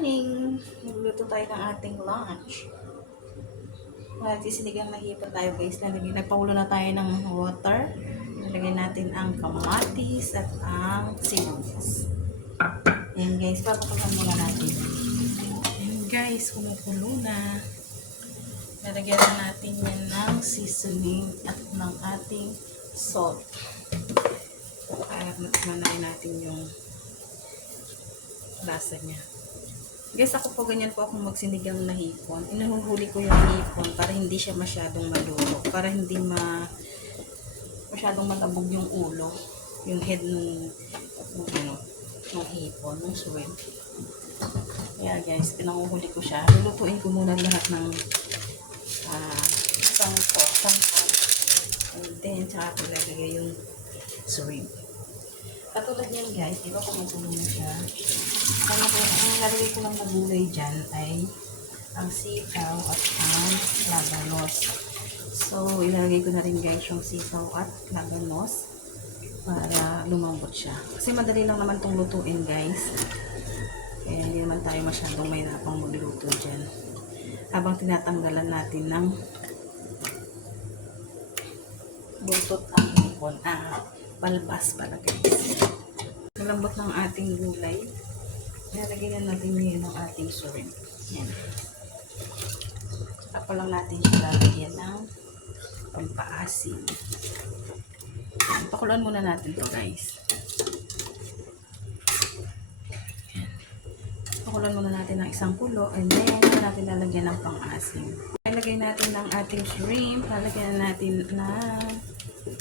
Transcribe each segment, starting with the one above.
morning! Nagluluto tayo ng ating lunch. Sinigang na hipon tayo guys. Nagpakulo na tayo ng water. Nalagay natin ang kamatis at ang sibuyas. Ayan guys, papakulan muna natin. Ayan guys, kumukulo na. Nalagyan na natin yan ng seasoning at ng ating salt. Para matmanayin natin yung lasa niya. Guys, ako po ganyan po akong magsinigang na hipon. Inuhuli ko yung hipon para hindi siya masyadong malulo. Para hindi masyadong malabog yung ulo. Yung head ng hipon, ng shrimp. Kaya guys, pinahuhuli ko siya. Lulutuin ko muna lahat ng isang pot. And then, tsaka ko lagay yung shrimp. Katulad yan guys, di ba kumukulo na siya? Ang nalagay ko lang na gulay dyan ay ang sitaw at ang labanos. So, ilalagay ko na rin guys yung sitaw at labanos para lumambot siya. Kasi madali lang naman itong lutuin guys. Kaya hindi naman tayo masyadong mahirapang magluto dyan. Habang tinatanggalan natin ng buntot ang hipon. Balbas pala guys. Malambot ng ating gulay. Nalagyan natin ngayon ang ating shrimp. Yan. Tapos lang natin siya lalagyan ng pampaasim. Pakuluan muna natin to guys. Yan. Pakuluan muna natin ng isang kulo and then natin lalagyan ng pang-asim. Ilagay natin ng ating shrimp. Lalagyan natin ng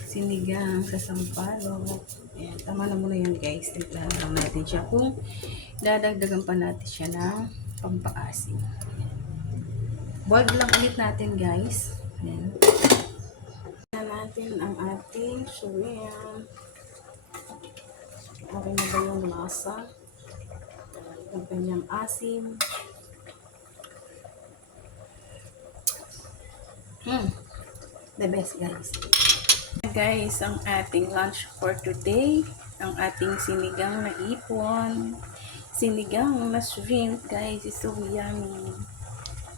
sinigang sa sampalok. Ayan, tama na muna yun guys. Tignan lang natin siya kung dadagdagan pa natin siya ng pampaasim. Boiled lang ulit natin guys. Ayan. Tignan natin ang ating shrimp. Okay na ba yung lasa? Ang kanyang asim. The best guys. Guys, ang ating lunch for today, ang ating sinigang na hipon, sinigang na shrimp, guys, is so yummy.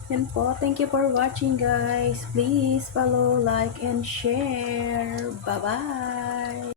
Yan po, thank you for watching guys. Please follow, like, and share. Bye-bye!